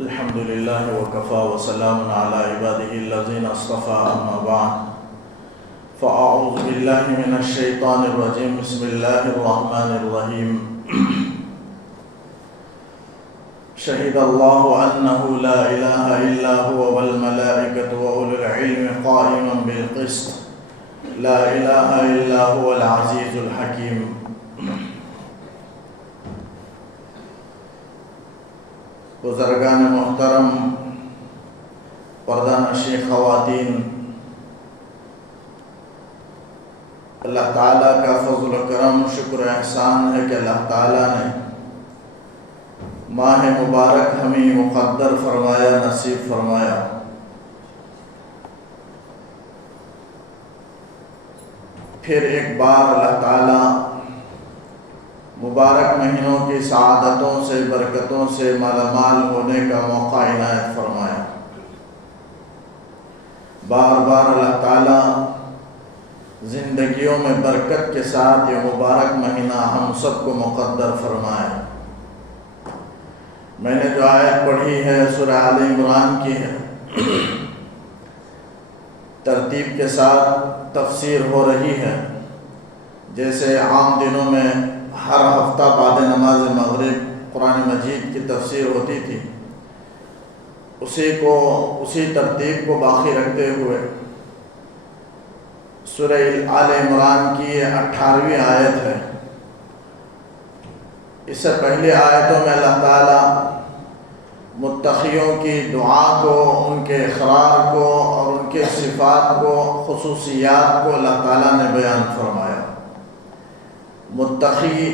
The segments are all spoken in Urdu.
الحمد لله وكفى وسلام على عباده الذين اصطفى أما بعد فأعوذ بالله من الشيطان الرجيم بسم الله الرحمن الرحيم شهد الله أنه لا إله إلا هو والملائكة وأولو العلم قائما بالقسط لا إله إلا هو العزيز الحكيم بزرگان محترم، پردہ نشین خواتین، اللہ تعالیٰ کا فضل و کرم شکر احسان ہے کہ اللہ تعالیٰ نے ماہ مبارک ہمیں مقدر فرمایا، نصیب فرمایا۔ پھر ایک بار اللہ تعالیٰ مبارک مہینوں کی سعادتوں سے، برکتوں سے مالا مال ہونے کا موقع عنایت فرمایا۔ بار بار اللہ تعالیٰ زندگیوں میں برکت کے ساتھ یہ مبارک مہینہ ہم سب کو مقدر فرمائے۔ میں نے جو آیت پڑھی ہے سورہ آل عمران کی ہے، ترتیب کے ساتھ تفسیر ہو رہی ہے۔ جیسے عام دنوں میں ہر ہفتہ بعد نماز مغرب قرآن مجید کی تفسیر ہوتی تھی، اسی ترتیب کو باقی رکھتے ہوئے سورہ آل عمران کی 18ویں آیت ہے۔ اس سے پہلے آیتوں میں اللہ تعالیٰ متقیوں کی دعا کو، ان کے اقرار کو اور ان کے صفات کو، خصوصیات کو اللہ تعالیٰ نے بیان فرمایا۔ متقی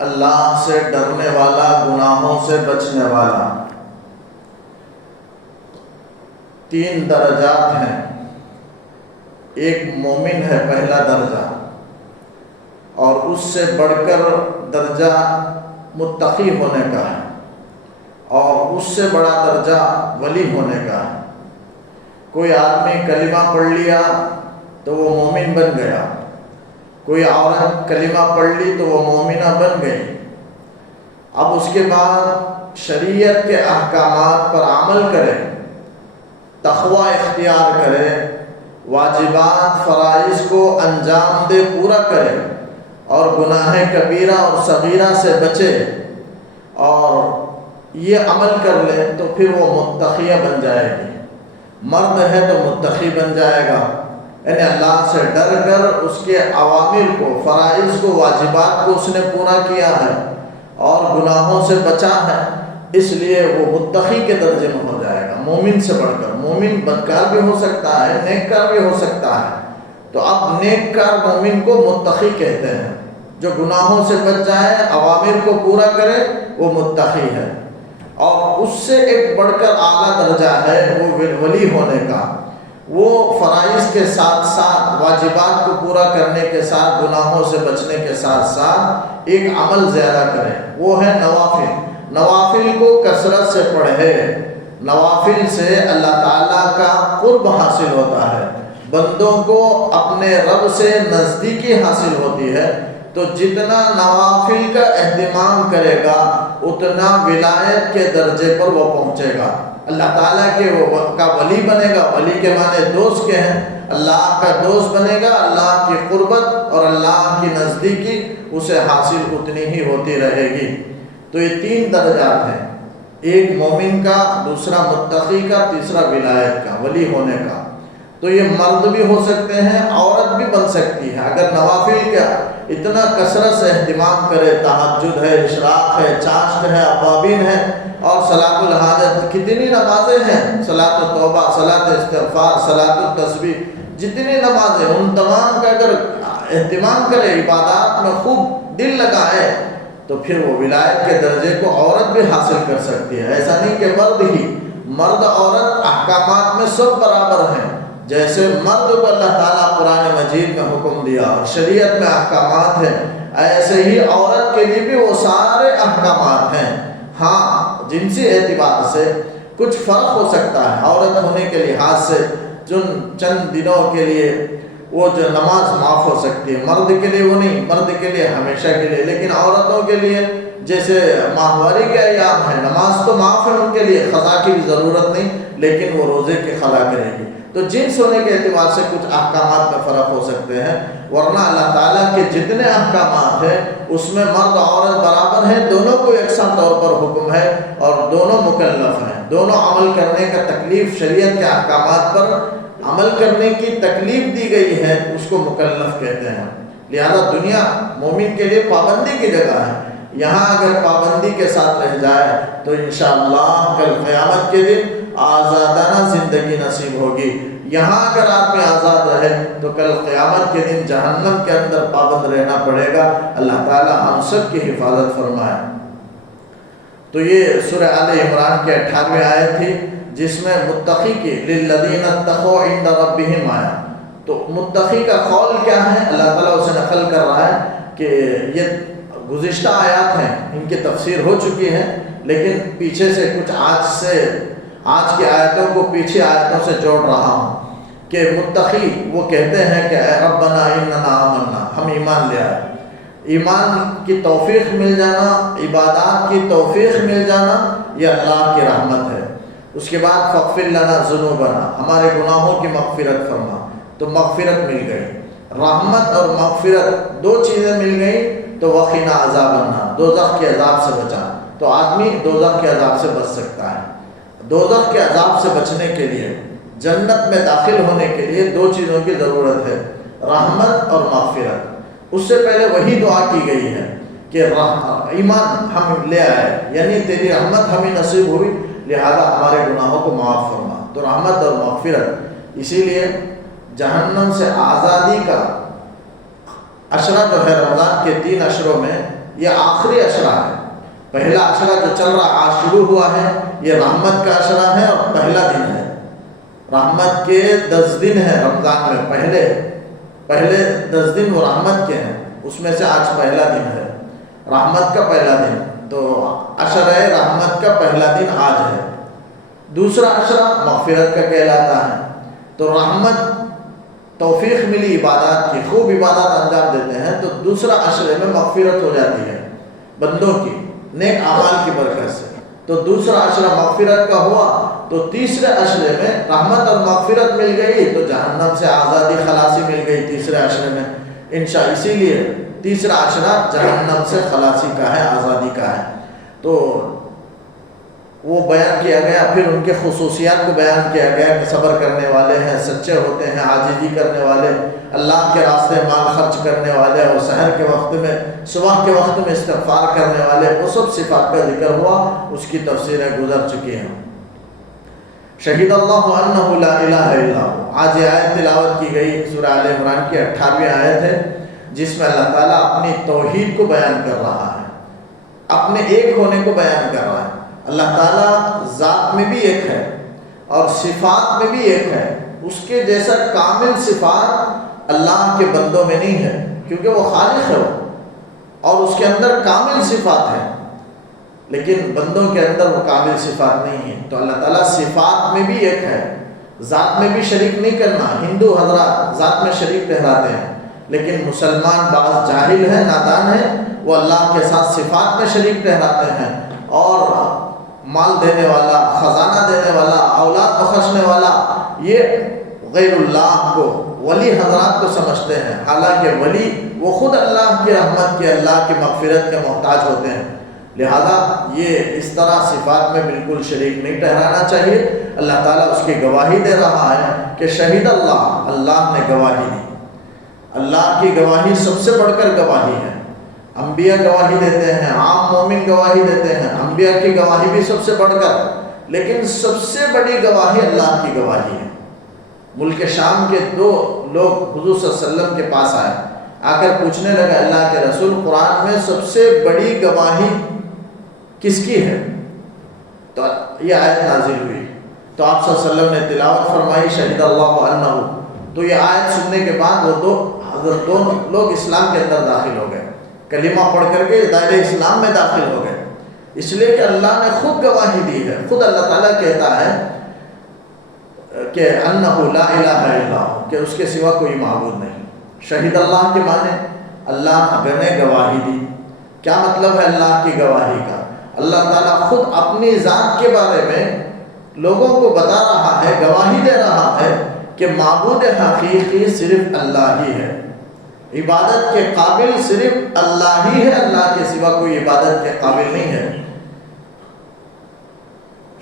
اللہ سے ڈرنے والا، گناہوں سے بچنے والا۔ 3 درجات ہیں۔ ایک مومن ہے پہلا درجہ، اور اس سے بڑھ کر درجہ متقی ہونے کا ہے، اور اس سے بڑا درجہ ولی ہونے کا ہے۔ کوئی آدمی کلمہ پڑھ لیا تو وہ مومن بن گیا، کوئی عورت کلمہ پڑھ لی تو وہ مومنہ بن گئی۔ اب اس کے بعد شریعت کے احکامات پر عمل کرے، تقوی اختیار کرے، واجبات فرائض کو انجام دے، پورا کرے، اور گناہ کبیرہ اور صغیرہ سے بچے، اور یہ عمل کر لے تو پھر وہ متقیہ بن جائے گی۔ مرد ہے تو متقی بن جائے گا، یعنی اللہ سے ڈر کر اس کے اوامر کو، فرائض کو، واجبات کو اس نے پورا کیا ہے اور گناہوں سے بچا ہے، اس لیے وہ متقی کے درجے میں ہو جائے گا، مومن سے بڑھ کر۔ مومن بدکار بھی ہو سکتا ہے، نیککار بھی ہو سکتا ہے، تو اب نیککار مومن کو متقی کہتے ہیں۔ جو گناہوں سے بچ جائے، اوامر کو پورا کرے، وہ متقی ہے۔ اور اس سے ایک بڑھ کر اعلیٰ درجہ ہے وہ ولی ہونے کا۔ وہ فرائض کے ساتھ ساتھ، واجبات کو پورا کرنے کے ساتھ، گناہوں سے بچنے کے ساتھ ساتھ ایک عمل زیادہ کرے، وہ ہے نوافل۔ نوافل کو کثرت سے پڑھے۔ نوافل سے اللہ تعالیٰ کا قرب حاصل ہوتا ہے، بندوں کو اپنے رب سے نزدیکی حاصل ہوتی ہے۔ تو جتنا نوافل کا اہتمام کرے گا اتنا ولایت کے درجے پر وہ پہنچے گا، اللہ تعالیٰ کے کا ولی بنے گا۔ ولی کے معنی دوست کے ہیں، اللہ کا دوست بنے گا، اللہ کی قربت اور اللہ کی نزدیکی اسے حاصل اتنی ہی ہوتی رہے گی۔ تو یہ 3 درجات ہیں، ایک مومن کا، دوسرا متقی کا، تیسرا ولایت کا، ولی ہونے کا۔ تو یہ مرد بھی ہو سکتے ہیں، عورت بھی بن سکتی ہے اگر نوافل کا اتنا کثرت سے اہتمام کرے۔ تہجد ہے، اشراق ہے، چاشت ہے، اوابین ہے، اور صلاۃ الحاجت، کتنی نمازیں ہیں، صلاۃ التوبہ، صلاۃ استغفار، صلاۃ التسبیح، جتنی نمازیں، ان تمام کا اگر اہتمام کرے، عبادات میں خوب دل لگائے، تو پھر وہ ولایت کے درجے کو عورت بھی حاصل کر سکتی ہے۔ ایسا نہیں کہ مرد عورت احکامات میں سب برابر ہیں۔ جیسے مرد کو اللہ تعالیٰ قرآن مجید میں حکم دیا اور شریعت میں احکامات ہیں، ایسے ہی عورت کے لیے بھی وہ سارے احکامات ہیں۔ ہاں، جنسی اعتبار سے کچھ فرق ہو سکتا ہے، عورت ہونے کے لحاظ سے چند دنوں کے لیے وہ جو نماز معاف ہو سکتی ہے، مرد کے لیے وہ نہیں، مرد کے لیے ہمیشہ کے لیے، لیکن عورتوں کے لیے جیسے ماہواری کے ایام ہیں، نماز تو معاف ہے ان کے لیے، قضا کی بھی ضرورت نہیں، لیکن وہ روزے کی قضا کرے گی۔ تو جنس ہونے کے اعتبار سے کچھ احکامات میں فرق ہو سکتے ہیں، ورنہ اللہ تعالیٰ کے جتنے احکامات ہیں اس میں مرد عورت برابر ہیں، دونوں کو یکساں طور پر حکم ہے اور دونوں مکلف ہیں، دونوں عمل کرنے کا تکلیف، شریعت کے احکامات پر عمل کرنے کی تکلیف دی گئی ہے، اس کو مکلف کہتے ہیں۔ لہذا دنیا مومن کے لیے پابندی کی جگہ ہے، یہاں اگر پابندی کے ساتھ رہ جائے تو انشاءاللہ کل قیامت کے دن آزادانہ زندگی نصیب ہوگی۔ یہاں اگر آدمی آزاد رہے تو کل قیامت کے دن جہنم کے اندر پابند رہنا پڑے گا۔ اللہ تعالی ہم سب کی حفاظت فرمائے۔ تو یہ سورہ آل عمران کی 98 آیت تھی، جس میں متقی کی للذین اتقوا عند ربہم آیا۔ تو متقی کا قول کیا ہے؟ اللہ تعالیٰ اسے نقل کر رہا ہے کہ یہ گزشتہ آیات ہیں، ان کی تفسیر ہو چکی ہے، لیکن پیچھے سے کچھ آج کی آیتوں کو پیچھے آیتوں سے جوڑ رہا ہوں کہ متقی وہ کہتے ہیں کہ اے ربنا اننا آمنا، ہم ایمان لے آئے۔ ایمان کی توفیق مل جانا، عبادات کی توفیق مل جانا، یہ اللہ کی رحمت ہے۔ اس کے بعد فاغفر لنا ذنوبنا، ہمارے گناہوں کی مغفرت فرما، تو مغفرت مل گئی۔ رحمت اور مغفرت دو چیزیں مل گئی تو وقنا عذاب النار، دوزخ کے عذاب سے بچا۔ تو آدمی دوزخ کے عذاب سے بچ سکتا ہے۔ دوزخ کے عذاب سے بچنے کے لیے، جنت میں داخل ہونے کے لیے دو چیزوں کی ضرورت ہے، رحمت اور مغفرت۔ اس سے پہلے وہی دعا کی گئی ہے کہ ایمان ہم لے آئے، یعنی تیری رحمت ہمیں نصیب ہوئی، لہذا ہمارے گناہوں کو معاف فرما۔ تو رحمت اور مغفرت، اسی لیے جہنم سے آزادی کا عشرہ جو ہے رمضان کے 3 عشروں میں یہ آخری عشرہ ہے۔ پہلا عشرہ جو چل رہا آج شروع ہوا ہے یہ رحمت کا عشرہ ہے اور پہلا دن ہے۔ رحمت کے 10 دن ہیں رمضان میں، پہلے 10 دن وہ رحمت کے ہیں، اس میں سے آج پہلا دن ہے، رحمت کا پہلا دن۔ تو عشرہ رحمت کا پہلا دن آج ہے۔ دوسرا عشرہ مغفرت کا کہلاتا ہے۔ تو رحمت، توفیق ملی عبادات کی، خوب عبادات انجام دیتے ہیں تو دوسرا عشرے میں مغفرت ہو جاتی ہے بندوں کی نیک اعمال کی برکت سے۔ تو دوسرا عشرہ مغفرت کا ہوا تو تیسرے عشرے میں رحمت اور مغفرت مل گئی تو جہنم سے آزادی خلاصی مل گئی تیسرے عشرے میں انشاءاللہ۔ اسی لیے تیسرا عشرہ جہنم سے خلاصی کا ہے، آزادی کا ہے۔ تو وہ بیان کیا گیا، پھر ان کے خصوصیات کو بیان کیا گیا کہ صبر کرنے والے ہیں، سچے ہوتے ہیں، عاجزی کرنے والے، اللہ کے راستے مال خرچ کرنے والے، اور سحر کے وقت میں، صبح کے وقت میں استغفار کرنے والے، وہ سب صفات کا ذکر ہوا، اس کی تفسیریں گزر چکی ہیں۔ شہید اللہ انہ لا الہ الا ہو، آج یہ آیت تلاوت کی گئی سورہ آل عمران کی 98ویں آیت ہے، جس میں اللہ تعالیٰ اپنی توحید کو بیان کر رہا ہے، اپنے ایک ہونے کو بیان کر رہا ہے۔ اللہ تعالیٰ ذات میں بھی ایک ہے اور صفات میں بھی ایک ہے، اس کے جیسا کامل صفات اللہ کے بندوں میں نہیں ہے، کیونکہ وہ خالق ہے اور اس کے اندر کامل صفات ہیں، لیکن بندوں کے اندر وہ کامل صفات نہیں ہیں۔ تو اللہ تعالیٰ صفات میں بھی ایک ہے، ذات میں بھی شریک نہیں کرنا۔ ہندو حضرات ذات میں شریک ٹھہراتے ہیں، لیکن مسلمان بعض جاہل ہیں، نادان ہیں، وہ اللہ کے ساتھ صفات میں شریک ٹھہراتے ہیں اور مال دینے والا، خزانہ دینے والا، اولاد بخشنے والا، یہ غیر اللہ کو، ولی حضرات کو سمجھتے ہیں، حالانکہ ولی وہ خود اللہ کی رحمت کے، اللہ کی مغفرت کے محتاج ہوتے ہیں۔ لہذا یہ اس طرح صفات میں بالکل شریک نہیں ٹھہرانا چاہیے۔ اللہ تعالیٰ اس کی گواہی دے رہا ہے کہ شہید اللہ، اللہ نے گواہی دی۔ اللہ کی گواہی سب سے بڑھ کر گواہی ہے۔ انبیاء گواہی دیتے ہیں، عام مومن گواہی دیتے ہیں، انبیاء کی گواہی بھی سب سے بڑھ کر، لیکن سب سے بڑی گواہی اللہ کی گواہی ہے۔ ملک شام کے 2 لوگ حضور صلی اللہ علیہ وسلم کے پاس آئے، آ کر پوچھنے لگا اللہ کے رسول، قرآن میں سب سے بڑی گواہی کس کی ہے؟ تو یہ آیت نازل ہوئی تو آپ صلی اللہ علیہ وسلم نے تلاوت فرمائی شہید اللہ انہ۔ تو یہ آیت سننے کے بعد وہ حضرت 2 لوگ اسلام کے اندر داخل ہو گئے، کلمہ پڑھ کر کے دائرہ اسلام میں داخل ہو گئے، اس لیے کہ اللہ نے خود گواہی دی ہے۔ خود اللہ تعالیٰ کہتا ہے کہ انہ لا الہ الا ہو، کہ اس کے سوا کوئی معبود نہیں۔ شہید اللہ کے معنی اللہ نے گواہی دی، کیا مطلب ہے اللہ کی گواہی کا؟ اللہ تعالیٰ خود اپنی ذات کے بارے میں لوگوں کو بتا رہا ہے، گواہی دے رہا ہے کہ معبود حقیقی صرف اللہ ہی ہے، عبادت کے قابل صرف اللہ ہی ہے، اللہ کے سوا کوئی عبادت کے قابل نہیں ہے۔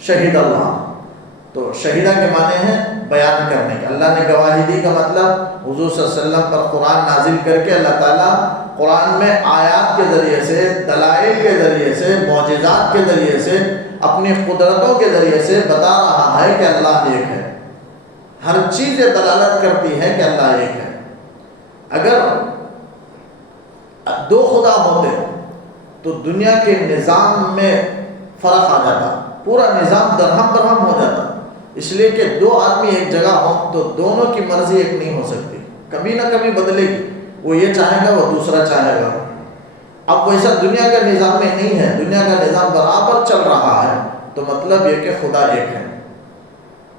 شہید اللہ، تو شہیدہ کے معنی ہیں بیان کرنے کے۔ اللہ نے گواہی دی کا مطلب حضور صلی اللہ علیہ وسلم پر قرآن نازل کر کے اللہ تعالیٰ قرآن میں آیات کے ذریعے سے، دلائل کے ذریعے سے، معجزات کے ذریعے سے، اپنی قدرتوں کے ذریعے سے بتا رہا ہے کہ اللہ ایک ہے۔ ہر چیز یہ دلالت کرتی ہے کہ اللہ ایک ہے۔ اگر دو خدا ہوتے تو دنیا کے نظام میں فرق آ جاتا، پورا نظام درہم برہم ہو جاتا، اس لیے کہ دو آدمی ایک جگہ ہوں تو دونوں کی مرضی ایک نہیں ہو سکتی، کبھی نہ کبھی بدلے گی، وہ یہ چاہے گا وہ دوسرا چاہے گا۔ اب ویسا دنیا کا نظام میں نہیں ہے، دنیا کا نظام برابر چل رہا ہے، تو مطلب یہ کہ خدا ایک ہے۔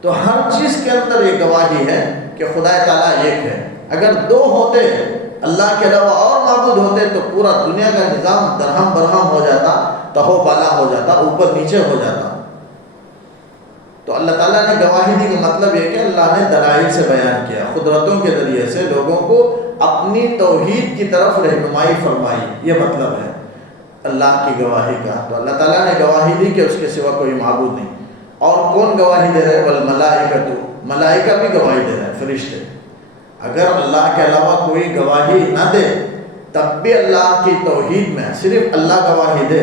تو ہر چیز کے اندر یہ گواہی ہے کہ خدا تعالیٰ ایک ہے۔ اگر دو ہوتے، اللہ کے علاوہ اور معبود ہوتے، تو پورا دنیا کا نظام درہم برہم ہو جاتا، تہو بالا ہو جاتا، اوپر نیچے ہو جاتا۔ تو اللہ تعالیٰ نے گواہی دی کا مطلب یہ کہ اللہ نے دلائل سے بیان کیا، قدرتوں کے ذریعے سے لوگوں کو اپنی توحید کی طرف رہنمائی فرمائی، یہ مطلب ہے اللہ کی گواہی کا۔ تو اللہ تعالیٰ نے گواہی دی کہ اس کے سوا کوئی معبود نہیں۔ اور کون گواہی دے رہے ہیں؟ والملائکۃ، ملائکہ بھی گواہی دے رہے ہیں، فرشتے۔ اگر اللہ کے علاوہ کوئی گواہی نہ دے تب بھی اللہ کی توحید میں صرف اللہ گواہی دے،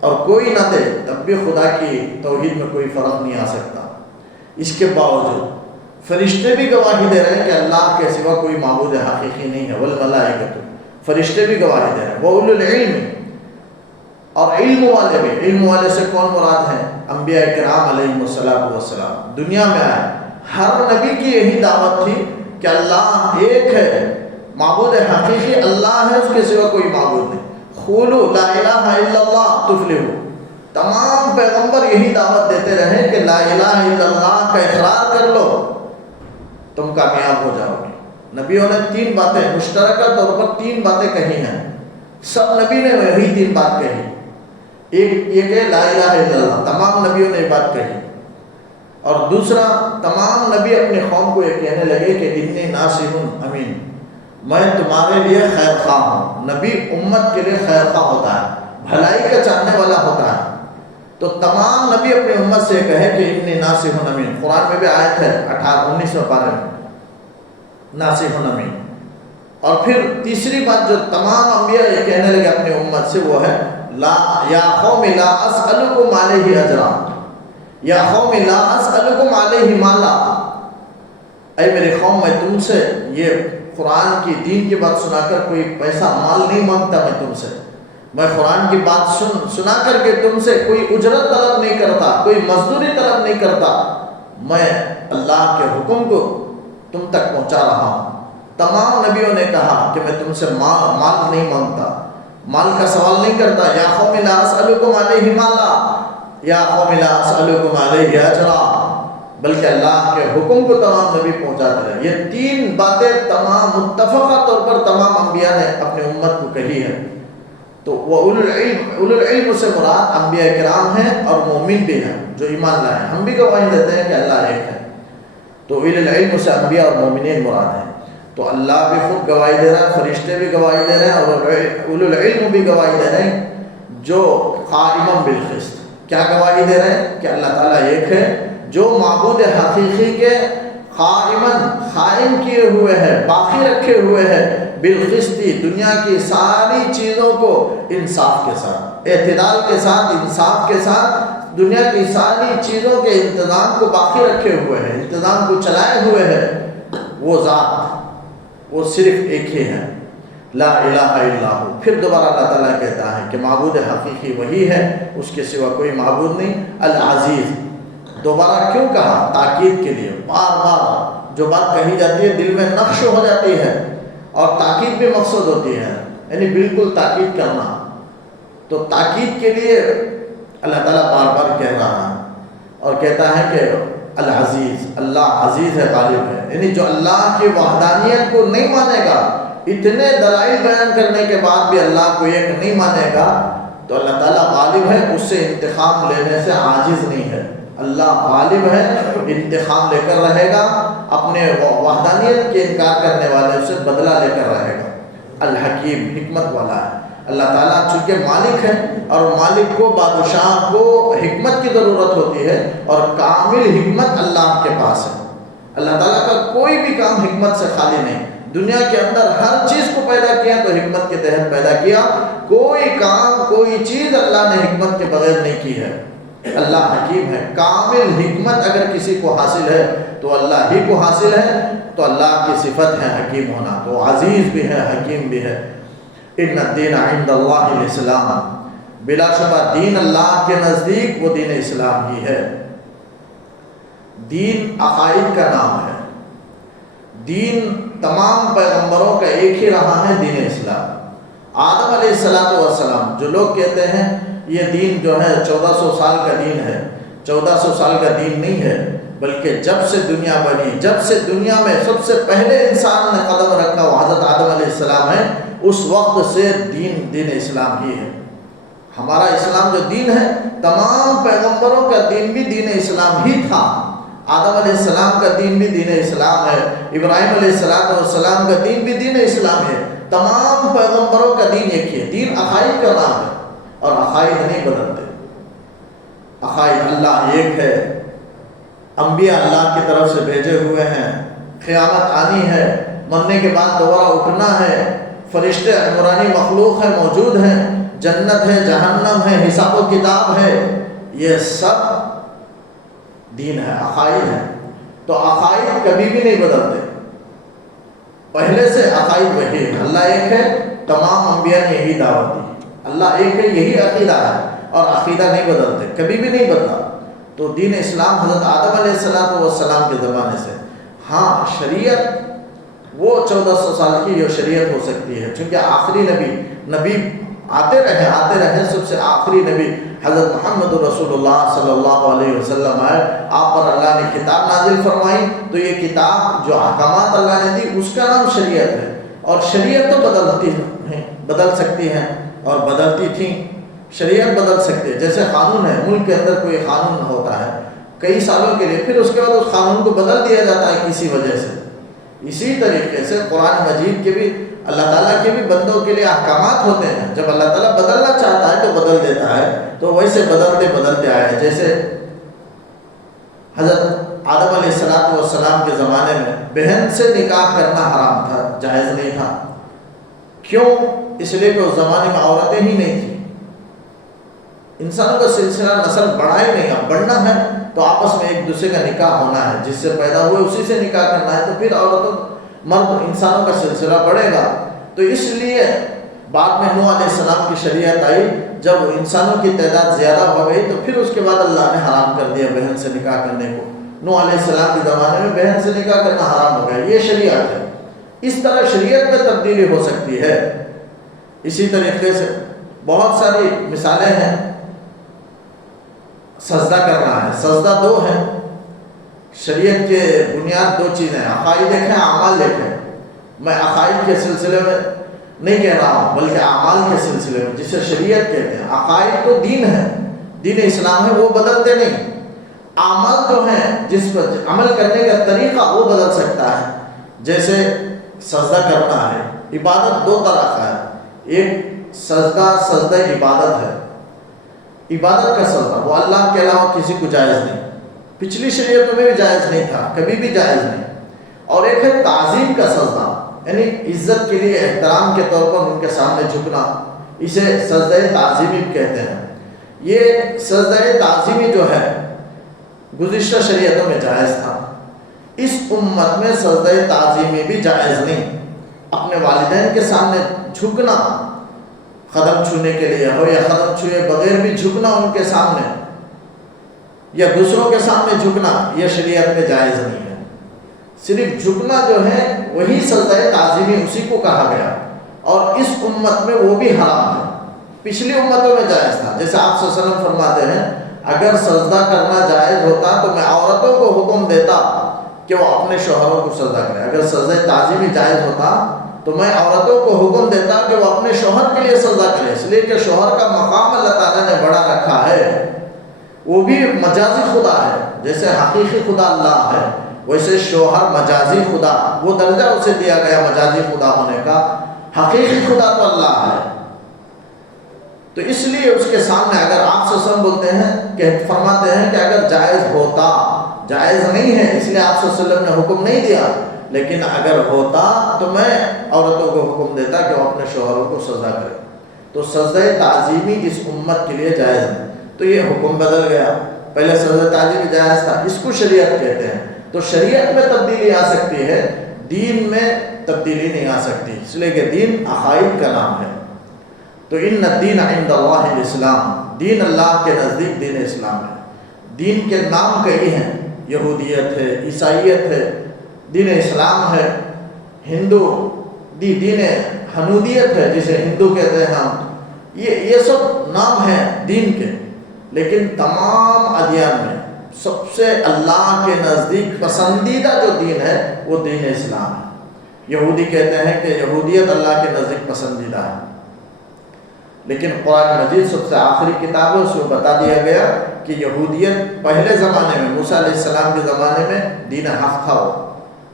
اور کوئی نہ دے تب بھی خدا کی توحید میں کوئی فرق نہیں آ سکتا۔ اس کے باوجود فرشتے بھی گواہی دے رہے ہیں کہ اللہ کے سوا کوئی معبود حقیقی نہیں ہے۔ والملائکۃ، فرشتے بھی گواہی دے رہے ہیں۔ وَأُولُو الْعِلْمِ، اور علم والے بھی۔ علم والے سے کون مراد ہیں؟ انبیاء کرام علیہم السلام۔ دنیا میں آئے، ہر نبی کی یہی دعوت تھی کہ اللہ ایک ہے، معبود حقیقی اللہ ہے، اس کے سوا کوئی معبود نہیں۔ قولوا لا الہ الا اللہ تفلحوا، تمام پیغمبر یہی دعوت دیتے رہے کہ لا الہ الا اللہ کا اقرار کر لو، تم کامیاب ہو جاؤ گے۔ نبیوں نے تین باتیں مشترکہ طور پر تین باتیں کہی ہیں، سب نبی نے وہی تین بات کہی۔ ایک یہ کہ لا الہ الا اللہ، تمام نبیوں نے یہ بات کہی۔ اور دوسرا، تمام نبی اپنی قوم کو یہ کہنے لگے کہ انی ناصح امین، میں تمہارے لیے خیر خواہ ہوں۔ نبی امت کے لیے خیر خواہ ہوتا ہے، بھلائی کا چاہنے والا ہوتا ہے۔ تو تمام نبی اپنی امت سے کہے کہ انی ناصح امین۔ قرآن میں بھی آیت ہے 19 پارے میں، ناصح امین۔ اور پھر تیسری بات جو تمام انبیاء یہ کہنے لگے اپنی امت سے، وہ ہے لا یا قوم لا اسألکم علیہ اجرا، یا قوم لا اسألکم علیہ مالا، اے میری قوم میں تم سے یہ قرآن کی دین کی بات سنا کر کوئی پیسہ مال نہیں مانگتا، میں تم سے، میں قرآن کی بات سنا کر کے تم سے کوئی اجرت طلب نہیں کرتا، کوئی مزدوری طلب نہیں کرتا، میں اللہ کے حکم کو تم تک پہنچا رہا ہوں۔ تمام نبیوں نے کہا کہ میں تم سے مال نہیں مانگتا، مال کا سوال نہیں کرتا۔ یا قوم لا اسألکم علیہ مالا، یا قوم لا اسألکم علیہ اجرا، بلکہ اللہ کے حکم کو تمام نبی پہنچاتے رہے۔ یہ تین باتیں تمام متفقہ طور پر تمام انبیاء نے اپنی امت کو کہی ہے۔ تو وہ اولو العلم سے مراد انبیاء کرام ہیں اور مومن بھی ہیں جو ایمان لائے ہیں۔ ہم بھی گواہی دیتے ہیں کہ اللہ ایک ہے، تو اولو العلم سے انبیاء اور مومنین مراد ہیں۔ تو اللہ بھی خود گواہی دے رہا ہے، فرشتے بھی گواہی دے رہے ہیں، اور اولو العلم بھی گواہی دے رہے ہیں جو قائما بالقسط۔ کیا گواہی دے رہے ہیں؟ کہ اللہ تعالیٰ ایک ہے، جو معبود حقیقی کے قائم کیے ہوئے ہے، باقی رکھے ہوئے ہے، بالقسطی، دنیا کی ساری چیزوں کو انصاف کے ساتھ، اعتدال کے ساتھ، انصاف کے ساتھ دنیا کی ساری چیزوں کے انتظام کو باقی رکھے ہوئے ہے، انتظام کو چلائے ہوئے ہے۔ وہ ذات، وہ صرف ایک ہی ہے، لا الہ الا ہو۔ پھر دوبارہ اللہ تعالیٰ کہتا ہے کہ معبود حقیقی وہی ہے، اس کے سوا کوئی معبود نہیں۔ العزیز، دوبارہ کیوں کہا؟ تاکید کے لیے، بار بار جو بات کہی جاتی ہے دل میں نقش ہو جاتی ہے، اور تاکید بھی مقصود ہوتی ہے، یعنی بالکل تاکید کرنا۔ تو تاکید کے لیے اللہ تعالیٰ بار بار کہہ رہا ہے، اور کہتا ہے کہ العزیز، اللہ عزیز ہے، غالب ہے۔ یعنی جو اللہ کی وحدانیت کو نہیں مانے گا، اتنے دلائل بیان کرنے کے بعد بھی اللہ کو ایک نہیں مانے گا تو اللہ تعالیٰ غالب ہے، اس سے انتقام لینے سے عاجز نہیں ہے۔ اللہ غالب ہے، انتقام لے کر رہے گا، اپنے وحدانیت کے انکار کرنے والے سے بدلہ لے کر رہے گا۔ الحکیم، حکمت والا ہے اللہ تعالیٰ، چونکہ مالک ہے اور مالک کو، بادشاہ کو حکمت کی ضرورت ہوتی ہے اور کامل حکمت اللہ کے پاس ہے۔ اللہ تعالیٰ کا کوئی بھی کام حکمت سے خالی نہیں۔ دنیا کے اندر ہر چیز کو پیدا کیا تو حکمت کے تحت پیدا کیا، کوئی کام کوئی چیز اللہ نے حکمت کے بغیر نہیں کی ہے۔ اللہ حکیم ہے، کامل حکمت اگر کسی کو حاصل ہے تو اللہ ہی کو حاصل ہے، تو اللہ کی صفت ہے حکیم ہونا، تو عزیز بھی ہے، حکیم بھی ہے۔ ان الدین عند اللہ الاسلام، بلا شبہ دین اللہ کے نزدیک وہ دین اسلام ہی ہے۔ دین عقائد کا نام ہے، دین تمام پیغمبروں کا ایک ہی رہا ہے، دین اسلام۔ آدم علیہ السلام، جو لوگ کہتے ہیں یہ دین جو ہے 1400 سال کا دین ہے، 1400 سال کا دین نہیں ہے، بلکہ جب سے دنیا بنی، جب سے دنیا میں سب سے پہلے انسان نے قدم رکھا وہ حضرت آدم علیہ السلام ہے، اس وقت سے دین اسلام ہی ہے۔ ہمارا اسلام جو دین ہے، تمام پیغمبروں کا دین بھی دین اسلام ہی تھا۔ آدم علیہ السلام کا دین بھی دین اسلام ہے، ابراہیم علیہ السلام کا دین بھی دین اسلام ہے، تمام پیغمبروں کا دین ایک ہی ہے۔ دین عقائد کا نام ہے اور عقائد نہیں بدلتے۔ عقائد اللہ ایک ہے، انبیاء اللہ کی طرف سے بھیجے ہوئے ہیں، قیامت آنی ہے، مرنے کے بعد دوبارہ اٹھنا ہے، فرشتے نورانی مخلوق ہیں موجود ہیں، جنت ہے، جہنم ہے، حساب و کتاب ہے، یہ سب دین ہے، عقائد ہے۔ تو عقائد کبھی بھی نہیں بدلتے، پہلے سے عقائد وہی ہے۔ اللہ ایک ہے، تمام انبیاء نے یہی دعوت دی، اللہ ایک ہے، یہی عقیدہ ہے، اور عقیدہ نہیں بدلتے، کبھی بھی نہیں بدلا۔ تو دین اسلام حضرت آدم علیہ السلام کے زمانے سے، ہاں شریعت وہ 1400 سال کی جو شریعت ہو سکتی ہے، چونکہ آخری نبی آتے رہے، سب سے آخری نبی حضرت محمد رسول اللہ صلی اللہ علیہ وسلم ہے، آپ پر اللہ نے کتاب نازل فرمائی، تو یہ کتاب جو احکامات اللہ نے دی اس کا نام شریعت ہے۔ اور شریعت تو بدل سکتی ہیں اور بدلتی تھیں، شریعت بدل سکتی ہے، جیسے قانون ہے، ملک کے اندر کوئی قانون ہوتا ہے کئی سالوں کے لیے، پھر اس کے بعد اس قانون کو بدل دیا جاتا ہے کسی وجہ سے۔ اسی طریقے سے قرآن مجید کے بھی، اللہ تعالیٰ کے بھی بندوں کے لیے احکامات ہوتے ہیں، جب اللہ تعالیٰ بدلنا چاہتا ہے تو بدل دیتا ہے، تو ویسے بدلتے آئے ہیں۔ جیسے حضرت آدم علیہ السلام کے زمانے میں بہن سے نکاح کرنا حرام تھا، جائز نہیں تھا۔ کیوں؟ اس لیے کہ اس زمانے میں عورتیں ہی نہیں تھیں، انسانوں کا سلسلہ نسل بڑھا ہی نہیں، اب بڑھنا ہے تو آپس میں ایک دوسرے کا نکاح ہونا ہے، جس سے پیدا ہوئے اسی سے نکاح کرنا ہے، تو پھر عورتوں مرد انسانوں کا سلسلہ بڑھے گا۔ تو اس لیے بعد میں نوح علیہ السلام کی شریعت آئی، جب انسانوں کی تعداد زیادہ ہو گئی تو پھر اس کے بعد اللہ نے حرام کر دیا بہن سے نکاح کرنے کو۔ نوح علیہ السلام کے زمانے میں بہن سے نکاح کرنا حرام ہو گیا، یہ شریعت ہے۔ اس طرح شریعت میں تبدیلی ہو سکتی ہے۔ اسی طریقے سے بہت ساری مثالیں ہیں۔ سجدہ کرنا ہے، سجدہ دو ہے، شریعت کے بنیاد دو چیزیں ہیں، عقائد ایک ہے، اعمال ایک ہے۔ میں عقائد کے سلسلے میں نہیں کہہ رہا ہوں، بلکہ اعمال کے سلسلے میں، جسے شریعت کہتے ہیں۔ عقائد تو دین ہے، دین اسلام ہے، وہ بدلتے نہیں۔ اعمال جو ہیں، جس پر عمل کرنے کا طریقہ وہ بدل سکتا ہے، جیسے سجدہ کرنا ہے۔ عبادت دو طرح کا ہے، ایک سجدہ عبادت ہے، عبادت کا سجدہ وہ اللہ کے علاوہ کسی کو جائز نہیں، پچھلی شریعتوں میں بھی جائز نہیں تھا، کبھی بھی جائز نہیں۔ اور ایک ہے تعظیم کا سجدہ، یعنی عزت کے لیے، احترام کے طور پر ان کے سامنے جھکنا، اسے سجدہ تعظیمی کہتے ہیں۔ یہ سجدہ تعظیمی جو ہے گزشتہ شریعتوں میں جائز تھا، اس امت میں سجدہ تعظیمی بھی جائز نہیں۔ اپنے والدین کے سامنے جھکنا، قدم چھونے کے لیے ہو یا قدم چھوئے بغیر بھی جھکنا ان کے سامنے، یا دوسروں کے سامنے جھکنا، یہ شریعت میں جائز نہیں ہے۔ صرف جھکنا جو ہے وہی سجدہ تعظیمی، اسی کو کہا گیا، اور اس امت میں وہ بھی حرام ہے۔ پچھلی امتوں میں جائز تھا، جیسے آپ صلی اللہ علیہ وسلم فرماتے ہیں اگر سجدہ کرنا جائز ہوتا تو میں عورتوں کو حکم دیتا کہ وہ اپنے شوہروں کو سجدہ کرے۔ اگر سجدہ تعظیمی جائز ہوتا تو میں عورتوں کو حکم دیتا کہ وہ اپنے شوہر کے لیے سجدہ کرے، اس لیے کہ شوہر کا مقام اللہ تعالیٰ نے بڑا رکھا ہے، وہ بھی مجازی خدا ہے، جیسے حقیقی خدا اللہ ہے ویسے شوہر مجازی خدا، وہ درجہ اسے دیا گیا مجازی خدا ہونے کا، حقیقی خدا تو اللہ ہے۔ تو اس لیے اس کے سامنے اگر آپ صلی اللہ علیہ وسلم بولتے ہیں کہ فرماتے ہیں کہ اگر جائز ہوتا، جائز نہیں ہے اس لیے آپ صلی اللہ علیہ وسلم نے حکم نہیں دیا، لیکن اگر ہوتا تو میں عورتوں کو حکم دیتا کہ وہ اپنے شوہروں کو سجدہ کرے۔ تو سجدہ تعظیمی اس امت کے لیے جائز ہے، تو یہ حکم بدل گیا، پہلے سجدہ تعظیمی جائز تھا، اس کو شریعت کہتے ہیں۔ تو شریعت میں تبدیلی آ سکتی ہے، دین میں تبدیلی نہیں آ سکتی، اس لیے کہ دین عقائد کا نام ہے۔ تو ان الدین عند اللہ الاسلام، دین اللہ کے نزدیک دین اسلام ہے۔ دین کے نام کئی ہیں، یہودیت ہے، عیسائیت ہے، دین اسلام ہے، ہندو دین حنودیت ہے جسے ہندو کہتے ہیں ہم، یہ سب نام ہیں دین کے، لیکن تمام ادیان میں سب سے اللہ کے نزدیک پسندیدہ جو دین ہے وہ دین اسلام ہے۔ یہودی کہتے ہیں کہ یہودیت اللہ کے نزدیک پسندیدہ ہے، لیکن قرآن مجید سب سے آخری کتاب ہے، اس میں بتا دیا گیا کہ یہودیت پہلے زمانے میں موسیٰ علیہ السلام کے زمانے میں دین حق تھا، وہ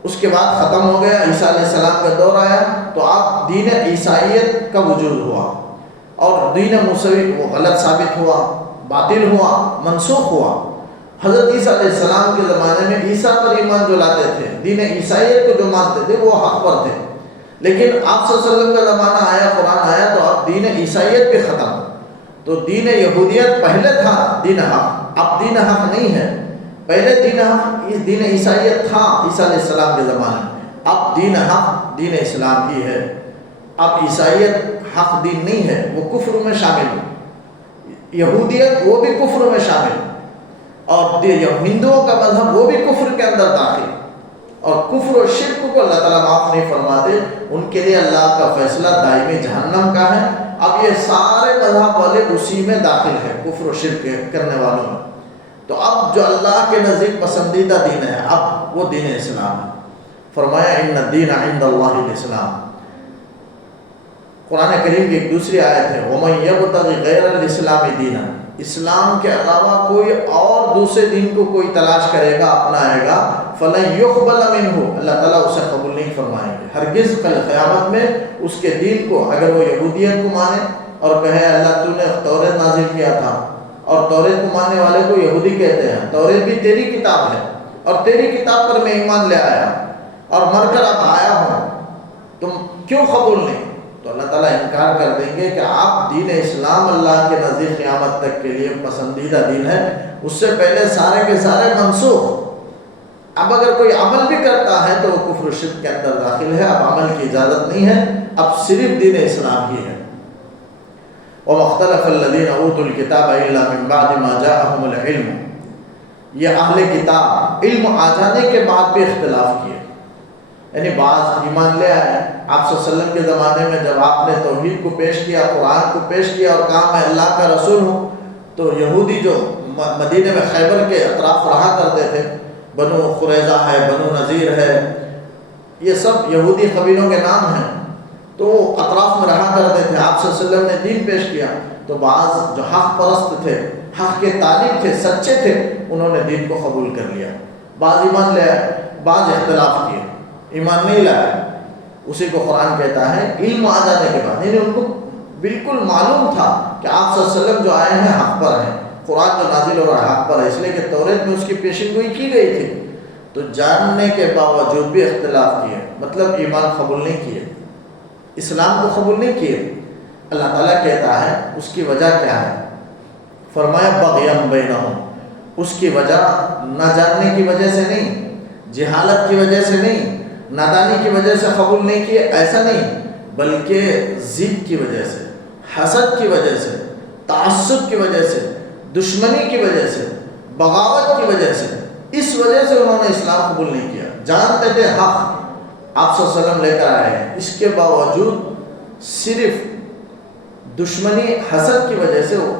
اس کے بعد ختم ہو گیا، عیسیٰ علیہ السلام کا دور آیا تو اب دین عیسائیت کا وجود ہوا، اور دین موسوی وہ غلط ثابت ہوا، باطل ہوا، منسوخ ہوا۔ حضرت عیسیٰ علیہ السلام کے زمانے میں عیسیٰ پر ایمان جو لاتے تھے، دین عیسائیت کو جو مانتے تھے وہ حق پر تھے، لیکن آپ صلی اللہ علیہ وسلم کا زمانہ آیا، قرآن آیا تو اب دین عیسائیت بھی ختم، تو دین یہودیت پہلے تھا دین حق، اب دین حق نہیں ہے۔ پہلے دین حق دین عیسائیت تھا عیسیٰ علیہ السلام کے زمانے میں، اب دین حق دین اسلام ہی ہے۔ اب عیسائیت حق دین نہیں ہے، وہ کفر میں شامل ہے، یہودیت وہ بھی کفر میں شامل ہے، اور ہندوؤں کا مذہب وہ بھی کفر کے اندر داخل، اور کفر و شرک کو اللہ تعالیٰ معاف نہیں فرماتے، ان کے لیے اللہ کا فیصلہ دائمی جہنم کا ہے۔ اب یہ سارے مذہب والے اسی میں داخل ہیں، کفر و شرک کرنے والوں میں۔ تو اب جو اللہ کے نزدیک پسندیدہ دین ہے اب وہ دین اسلام ہے۔ فرمایا ان الدین عند اللہ الاسلام۔ قرآن کریم کی ایک دوسری آیت ہے وَمَن يَبْتَغِ غَيْرَ الْإِسْلَامِ دِينًا، اسلام کے علاوہ کوئی اور دوسرے دین کو کوئی تلاش کرے گا، اپنائے گا، فَلَن يُقْبَلَ مِنْهُ، اللہ تعالیٰ اسے قبول نہیں فرمائیں گے ہرگز۔ کل قیامت میں اس کے دین کو، اگر وہ یہودیت کو مانے اور کہے اللہ تو نے تورات نازل کیا تھا، اور تورات کو ماننے والے کو یہودی کہتے ہیں، تورات بھی تیری کتاب ہے اور تیری کتاب پر میں ایمان لے آیا اور مر کر اب آیا ہوں، تم کیوں قبول نہیں؟ تو اللہ تعالیٰ انکار کر دیں گے کہ آپ دین اسلام اللہ کے نزدیک قیامت تک کے لیے پسندیدہ دین ہے، اس سے پہلے سارے کے سارے منسوخ۔ اب اگر کوئی عمل بھی کرتا ہے تو وہ کفر و شرک کے اندر داخل ہے، اب عمل کی اجازت نہیں ہے، اب صرف دین اسلام ہی ہے۔ وَمَا اخْتَلَفَ الَّذِينَ أُوتُوا الْكِتَابَ إِلَّا مِن بَعْدِ مَا جَاءَهُمُ الْعِلْمُ، یہ اہل کتاب علم آ جانے کے بعد بھی اختلاف کیے، یعنی بعض ایمان لے آئے۔ آپ صلی اللہ علیہ وسلم کے زمانے میں جب آپ نے توحید کو پیش کیا، قرآن کو پیش کیا اور کہا میں اللہ کا رسول ہوں، تو یہودی جو مدینے میں خیبر کے اطراف رہا کرتے تھے، بنو قریظہ ہے، بنو نذیر ہے، یہ سب یہودی قبیلوں کے نام ہیں، تو وہ اطراف میں رہا کرتے تھے۔ آپ صلی اللہ علیہ وسلم نے دین پیش کیا تو بعض جو حق پرست تھے، حق کے طالب تھے، سچے تھے، انہوں نے دین کو قبول کر لیا، بعض ایمان لے آئے، بعض اختلاف کیے، ایمان نہیں لائے۔ اسی کو قرآن کہتا ہے علم آ جانے کے بعد، یعنی ان کو بالکل معلوم تھا کہ آپ صلی اللہ علیہ وسلم جو آئے ہیں حق پر ہیں، قرآن جو نازل ہو رہا ہے حق پر ہے، اس لیے کہ تورات میں اس کی پیشن گوئی کی گئی تھی، تو جاننے کے باوجود بھی اختلاف کیے، مطلب ایمان قبول نہیں کیے، اسلام کو قبول نہیں کیے۔ اللہ تعالیٰ کہتا ہے اس کی وجہ کیا ہے؟ فرمایا بغیم بینہم، اس کی وجہ نہ جاننے کی وجہ سے نہیں، جہالت کی وجہ سے نہیں، نادانی کی وجہ سے قبول نہیں کیے، ایسا نہیں، بلکہ ضد کی وجہ سے، حسد کی وجہ سے، تعصب کی وجہ سے، دشمنی کی وجہ سے، بغاوت کی وجہ سے، اس وجہ سے انہوں نے اسلام قبول نہیں کیا۔ جانتے تھے حق آپ صلی اللہ علیہ وسلم لے کر آئے ہیں، اس کے باوجود صرف دشمنی حسد کی وجہ سے وہ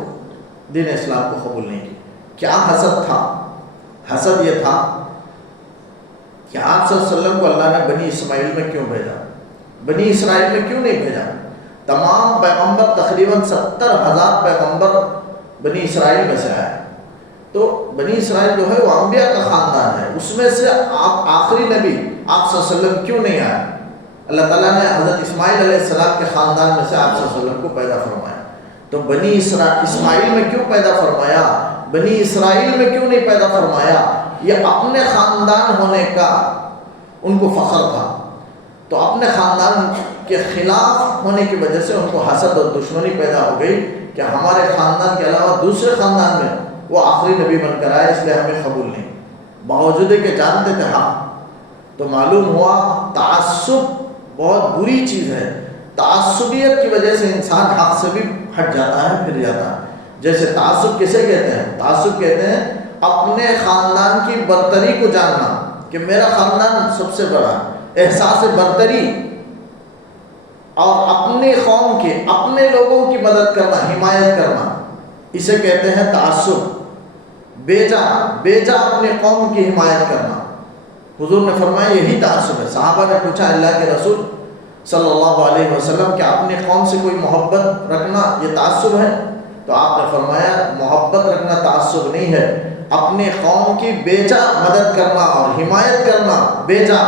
دین اسلام کو قبول نہیں کیا۔ کیا حسد تھا؟ حسد یہ تھا کہ آپ صلی اللہ علیہ وسلم کو اللہ نے بنی اسماعیل میں کیوں بھیجا؟ بنی اسرائیل میں کیوں نہیں بھیجا؟ تمام پیغمبر تقریباً 70,000 پیغمبر بنی اسرائیل میں سے آئے. تو بنی اسرائیل جو ہے وہ انبیاء کا خاندان ہے. اس میں سے آپ آخری نبی آپ صلی اللہ علیہ وسلم کیوں نہیں آئے؟ اللہ تعالیٰ نے حضرت اسماعیل علیہ السلام کے خاندان میں سے آپ صلی اللہ علیہ وسلم کو پیدا فرمایا. تو بنی اسماعیل میں کیوں پیدا فرمایا؟ بنی اسرائیل میں کیوں نہیں پیدا فرمایا؟ یہ اپنے خاندان ہونے کا ان کو فخر تھا. تو اپنے خاندان کے خلاف ہونے کی وجہ سے ان کو حسد اور دشمنی پیدا ہو گئی کہ ہمارے خاندان کے علاوہ دوسرے خاندان میں وہ آخری نبی بن کر آئے، اس لیے ہمیں قبول نہیں، باوجود کہ جانتے تھے حق. تو معلوم ہوا تعصب بہت بری چیز ہے. تعصبیت کی وجہ سے انسان حق سے بھی ہٹ جاتا ہے، پھر جاتا ہے. جیسے تعصب کسے کہتے ہیں؟ تعصب کہتے ہیں اپنے خاندان کی برتری کو جاننا کہ میرا خاندان سب سے بڑا، احساس برتری، اور اپنی قوم کی، اپنے لوگوں کی مدد کرنا، حمایت کرنا، اسے کہتے ہیں تعصب. بیجا اپنے قوم کی حمایت کرنا. حضور نے فرمایا یہی تعصب ہے. صحابہ نے پوچھا اللہ کے رسول صلی اللہ علیہ وسلم کہ اپنی قوم سے کوئی محبت رکھنا یہ تعصب ہے؟ تو آپ نے فرمایا محبت رکھنا تعصب نہیں ہے، اپنی قوم کی بیجا مدد کرنا اور حمایت کرنا، بیجا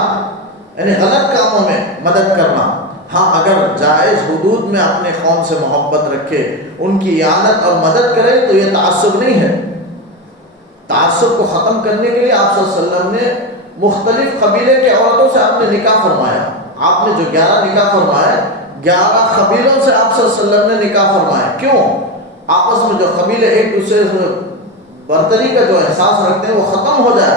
یعنی غلط کاموں میں مدد کرنا. ہاں اگر جائز حدود میں اپنے قوم سے محبت رکھے، ان کی اعانت اور مدد کرے تو یہ تعصب نہیں ہے. تعصب کو ختم کرنے کے لیے آپ صلی اللہ علیہ وسلم نے مختلف قبیلے کے عورتوں سے آپ نے نکاح فرمایا. آپ نے جو 11 نکاح فرمائے، 11 قبیلوں سے آپ صلی اللہ علیہ وسلم نے نکاح فرمایا. کیوں؟ آپس میں جو قبیلے ایک دوسرے سے برتری کا جو احساس رکھتے ہیں وہ ختم ہو جائے،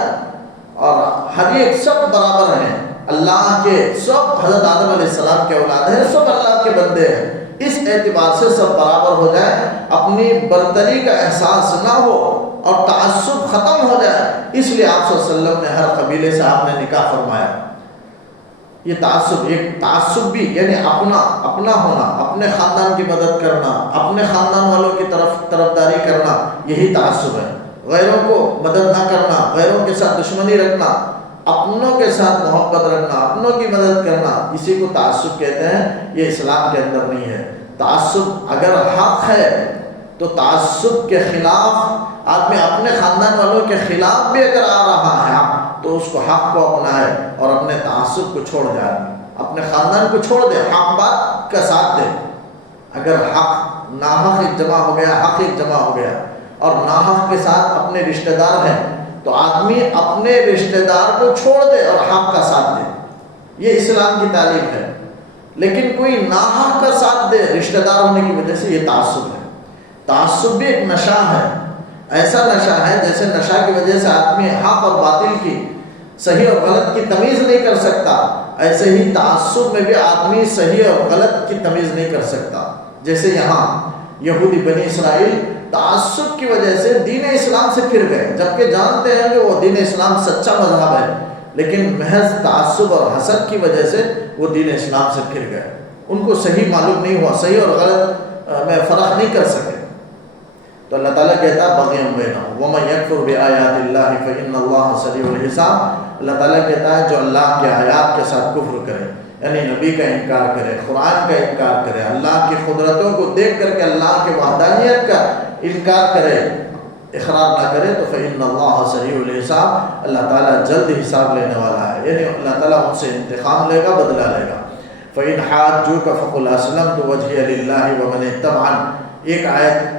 اور ہر ایک سب برابر ہیں. اللہ کے سب حضرت آدم علیہ السلام کے اولاد ہیں، سب اللہ کے بندے ہیں. اس اعتبار سے سب برابر ہو جائے، اپنی برتری کا احساس نہ ہو اور تعصب ختم ہو جائے. اس لیے آپ صلی اللہ علیہ وسلم نے ہر قبیلے سے آپ نے نکاح فرمایا. یہ تعصب، ایک تعصب بھی یعنی اپنا ہونا، اپنے خاندان کی مدد کرنا، اپنے خاندان والوں کی طرفداری کرنا، یہی تعصب ہے. غیروں کو مدد نہ کرنا، غیروں کے ساتھ دشمنی رکھنا، اپنوں کے ساتھ محبت رکھنا، اپنوں کی مدد کرنا، اسی کو تعصب کہتے ہیں. یہ اسلام کے اندر نہیں ہے. تعصب اگر حق ہے تو تعصب کے خلاف آدمی اپنے خاندان والوں کے خلاف بھی اگر آ رہا ہے تو اس کو حق کو اپنائے اور اپنے تعصب کو چھوڑ دے. اپنے خاندان کو چھوڑ دے، حق بات کا ساتھ دے. اگر حق ناحق ایک جمع ہو گیا، حق ایک جمع ہو گیا، اور ناحق کے ساتھ اپنے رشتہ دار ہیں تو آدمی اپنے رشتہ دار کو چھوڑ دے اور حق کا ساتھ دے. یہ اسلام کی تعلیم ہے. لیکن کوئی ناحق کا ساتھ دے رشتہ دار ہونے کی وجہ سے، یہ تعصب ہے. تعصب بھی ایک نشہ ہے. ایسا نشہ ہے جیسے نشہ کی وجہ سے آدمی حق اور باطل کی، صحیح اور غلط کی تمیز نہیں کر سکتا، ایسے ہی تعصب میں بھی آدمی صحیح اور غلط کی تمیز نہیں کر سکتا. جیسے یہاں یہودی بنی اسرائیل تعصب کی وجہ سے دین اسلام سے پھر گئے، جبکہ جانتے ہیں کہ وہ دین اسلام سچا مذہب ہے، لیکن محض تعصب اور حسد کی وجہ سے وہ دین اسلام سے پھر گئے. ان کو صحیح معلوم نہیں ہوا، صحیح اور غلط میں فرق نہیں کر سکے. تو اللہ تعالیٰ کہتا ہے بغیم بینہم ومن یکفر بآیات اللہ فإن اللہ سریع الحساب. اللہ تعالیٰ کہتا ہے جو اللہ کے آیات کے ساتھ کفر کرے، یعنی نبی کا انکار کرے، قرآن کا انکار کرے، اللہ کی قدرتوں کو دیکھ کر کے اللہ کے وحدانیت کا انکار کرے، اقرار نہ کرے، تو فإن اللہ سریع الحساب، اللہ تعالیٰ جلد حساب لینے والا ہے. یعنی اللہ تعالیٰ ان سے انتقام لے گا، بدلہ لے گا. فإن حاجوک فقل اسلمت وجهي للہ ومن اتبعني. ایک آیت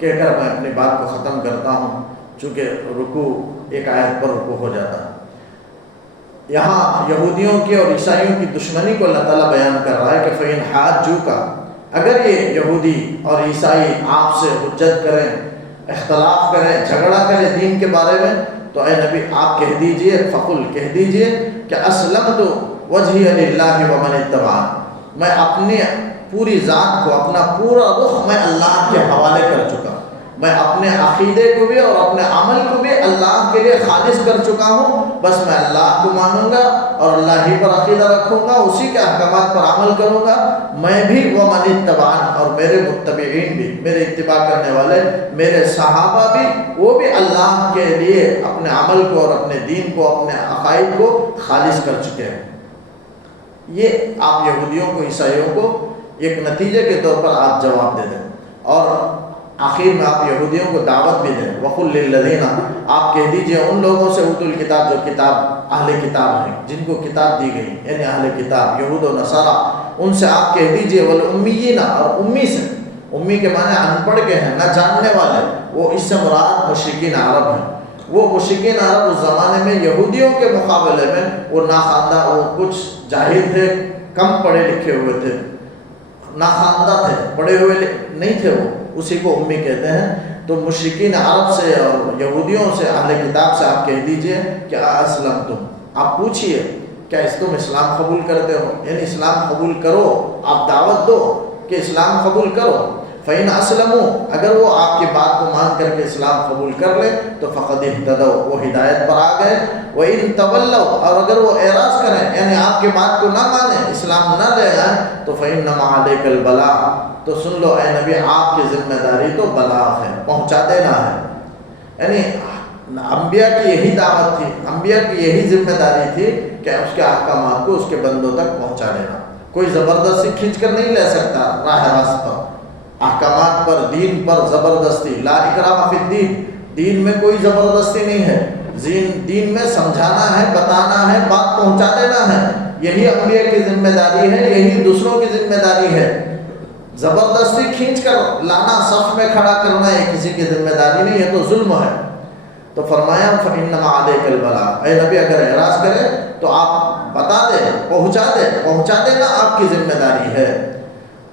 کہہ کر میں اپنی بات کو ختم کرتا ہوں، چونکہ رکوع ایک آیت پر رکوع ہو جاتا ہے. یہاں یہودیوں کی اور عیسائیوں کی دشمنی کو اللہ تعالیٰ بیان کر رہا ہے کہ فإن حاجوک، اگر یہ یہودی اور عیسائی آپ سے حجت کریں، اختلاف کریں، جھگڑا کریں دین کے بارے میں، تو اے نبی آپ کہہ دیجئے، فقل کہہ دیجئے کہ اسلمت وجهي للہ ومن اتبعني، میں اپنی پوری ذات کو، اپنا پورا رخ میں اللہ کے حوالے کر چکا. میں اپنے عقیدے کو بھی اور اپنے عمل کو بھی اللہ کے لیے خالص کر چکا ہوں. بس میں اللہ کو مانوں گا اور اللہ ہی پر عقیدہ رکھوں گا، اسی کے احکامات پر عمل کروں گا. میں بھی ومن اتبعن، اور میرے متبعین بھی، میرے اتباع کرنے والے، میرے صحابہ بھی، وہ بھی اللہ کے لیے اپنے عمل کو اور اپنے دین کو، اپنے عقائد کو خالص کر چکے ہیں. یہ آپ یہودیوں کو عیسائیوں کو ایک نتیجے کے طور پر آپ جواب دے دیں، اور آخر میں آپ یہودیوں کو دعوت بھی دیں، وَقُلْ لِلَّذِينَ، آپ کہہ دیجئے ان لوگوں سے اوتوا الکتاب جو کتاب اہل کتاب ہیں، جن کو کتاب دی گئی، یعنی اہل کتاب یہود و نصارہ، ان سے آپ کہہ دیجئے وَالْأُمِّيِّينَ، اور امی سے، امی کے معنی ان پڑھ کے ہیں، نہ جاننے والے، وہ اس سے مراد مشرکین عرب ہیں۔ وہ مشرکین عرب اس زمانے میں یہودیوں کے مقابلے میں وہ ناخواندہ، وہ کچھ جاہل تھے، کم پڑھے لکھے ہوئے تھے، ناخواندہ تھے، پڑھے ہوئے نہیں تھے، وہ اسی کو امی کہتے ہیں۔ تو مشرکین عرب سے اور یہودیوں سے، اہل کتاب سے آپ کہہ دیجئے کہ اسلمتم، آپ پوچھئے کیا تم اسلام قبول کرتے ہو، یعنی اسلام قبول کرو، آپ دعوت دو کہ اسلام قبول کرو۔ فَإِنْ أَسْلَمُوا، اگر وہ آپ کی بات کو مان کر کے اسلام قبول کر لے تو فَقَدْ اهْتَدَوْا، وہ ہدایت پر آ گئے۔ وَإِنْ تَوَلَّوْا، اور اگر وہ اعراض کریں، یعنی آپ کی بات کو نہ مانیں، اسلام نہ لے آئیں، تو فَإِنَّمَا عَلَيْكَ الْبَلَاغُ، تو سن لو اے نبی، آپ کی ذمہ داری تو بلاغ ہے، پہنچا دینا ہے۔ یعنی انبیاء کی یہی دعوت تھی، انبیاء کی یہی ذمہ داری تھی کہ اس کے احکامات کو اس کے بندوں تک پہنچا دینا۔ کوئی زبردستی کھینچ کر نہیں لے سکتا راہ راست پر، احکامات پر، دین پر زبردستی، لا اکراہ فی الدین، دین میں کوئی زبردستی نہیں ہے، دین میں سمجھانا ہے، بتانا ہے، بات پہنچا دینا ہے، یہی انبیاء کی ذمہ داری ہے، یہی دوسروں کی ذمہ داری ہے۔ زبردستی کھینچ کر لانا، صف میں کھڑا کرنا، یہ کسی کی ذمہ داری نہیں ہے، تو ظلم ہے۔ تو فرمایا فَإِنَّمَا عَلَيْكَ الْبَلَاغُ، اے نبی اگر اعراض کرے تو آپ بتا دیں، پہنچا دینا آپ کی ذمہ داری ہے۔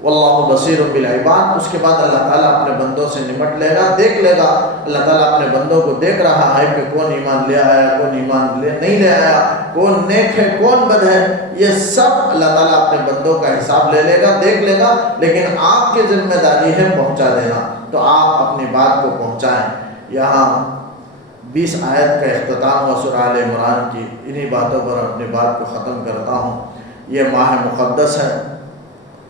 واللہ بصیر بالعباد، اس کے بعد اللہ تعالیٰ اپنے بندوں سے نمٹ لے گا، دیکھ لے گا۔ اللہ تعالیٰ اپنے بندوں کو دیکھ رہا ہے کہ کون ایمان لے آیا، کون ایمان نہیں لے آیا، کون نیک ہے، کون بد ہے، یہ سب اللہ تعالیٰ اپنے بندوں کا حساب لے لے گا، دیکھ لے گا۔ لیکن آپ کی ذمہ داری ہے پہنچا دینا، تو آپ اپنی بات کو پہنچائیں۔ یہاں 20 آیت کا اختتام ہوا سورہ آل عمران کی، انہی باتوں پر اپنی بات کو ختم کرتا ہوں۔ یہ ماہ مقدس ہے،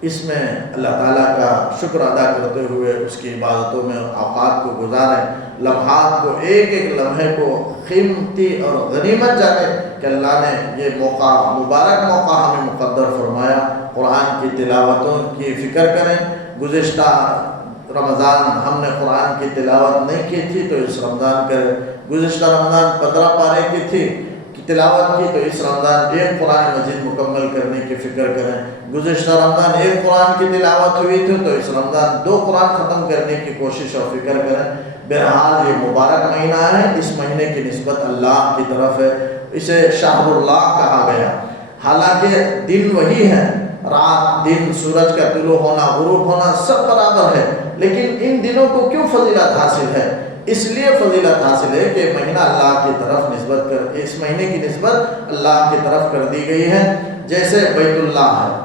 اس میں اللہ تعالیٰ کا شکر ادا کرتے ہوئے اس کی عبادتوں میں اوقات کو گزاریں، لمحات کو، ایک ایک لمحے کو قیمتی اور غنیمت جانے کہ اللہ نے یہ موقع، مبارک موقع ہمیں مقدر فرمایا۔ قرآن کی تلاوتوں کی فکر کریں۔ گزشتہ رمضان ہم نے قرآن کی تلاوت نہیں کی تھی تو اس رمضان کریں، گزشتہ رمضان 15 پارے کی تھی تلاوت کی تو اس رمضان ایک قرآن مجید مکمل کرنے کی فکر کریں۔ گزشتہ رمضان ایک قرآن کی تلاوت ہوئی تھی تو اس رمضان 2 قرآن ختم کرنے کی کوشش اور فکر کریں۔ بہرحال یہ مبارک مہینہ ہے، اس مہینے کی نسبت اللہ کی طرف ہے، اسے شہر اللہ کہا گیا۔ حالانکہ دن وہی ہے، رات دن، سورج کا طلوع ہونا، غروب ہونا سب برابر ہے، لیکن ان دنوں کو کیوں فضیلت حاصل ہے؟ اس لیے فضیلت حاصل ہے کہ مہینہ اللہ کی طرف نسبت اس مہینے کی نسبت اللہ کی طرف کر دی گئی ہے۔ جیسے بیت اللہ ہے،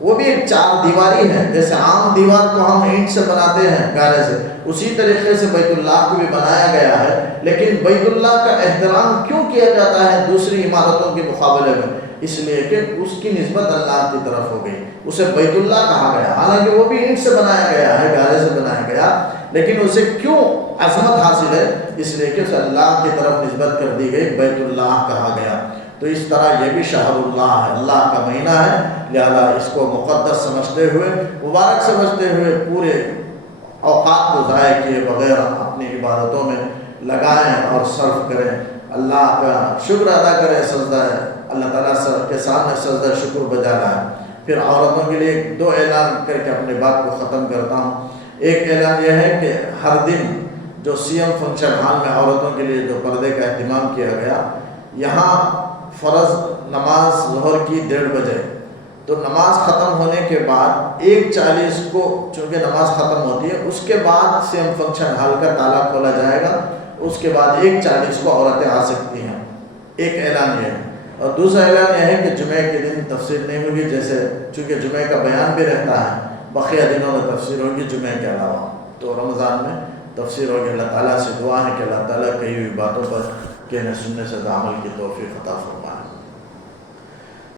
وہ بھی ایک 4 دیواری ہے، جیسے عام دیوار کو ہم اینٹ سے بناتے ہیں، گارے سے، اسی طریقے سے بیت اللہ کو بھی بنایا گیا ہے۔ لیکن بیت اللہ کا احترام کیوں کیا جاتا ہے دوسری عمارتوں کے مقابلے میں؟ اس لیے کہ اس کی نسبت اللہ کی طرف ہو گئی، اسے بیت اللہ کہا گیا، حالانکہ وہ بھی اینٹ سے بنایا گیا ہے، گارے سے بنایا گیا، لیکن اسے کیوں عظمت حاصل ہے؟ اس لیے کہ اسے اللہ کی طرف نسبت کر دی گئی، بیت اللہ کہا گیا۔ تو اس طرح یہ بھی شہر اللہ ہے، اللہ کا مہینہ ہے، لہذا اس کو مقدس سمجھتے ہوئے، مبارک سمجھتے ہوئے پورے اوقات کو ضائع کیے بغیر اپنی عبادتوں میں لگائیں اور صرف کریں، اللہ کا شکر ادا کریں، سجدہ اللہ تعالیٰ کے سامنے سجدہ شکر بجا لائیں۔ پھر عورتوں کے لیے 2 اعلان کر کے اپنی بات کو ختم کرتا ہوں۔ ایک اعلان یہ ہے کہ ہر دن جو سی ایم فنکشن ہال میں عورتوں کے لیے جو پردے کا اہتمام کیا گیا، یہاں فرض نماز ظہر کی 1:30 بجے، تو نماز ختم ہونے کے بعد 1:40 کو چونکہ نماز ختم ہوتی ہے، اس کے بعد سی ایم فنکشن ہال کا تالا کھولا جائے گا، اس کے بعد 1:40 کو عورتیں آ سکتی ہیں۔ ایک اعلان یہ ہے، اور دوسرا اعلان یہ ہے کہ جمعہ کے دن تفسیر نہیں ہوگی، جیسے چونکہ جمعہ کا بیان بھی رہتا ہے، بقیہ دنوں میں تفسیر ہوگی جمعہ کے علاوہ، تو رمضان میں تفسیر ہوگی۔ اللہ تعالیٰ سے دعا ہے کہ اللہ تعالیٰ کہی ہوئی باتوں پر کہنے سننے سے عمل کی توفیق عطا فرمائے۔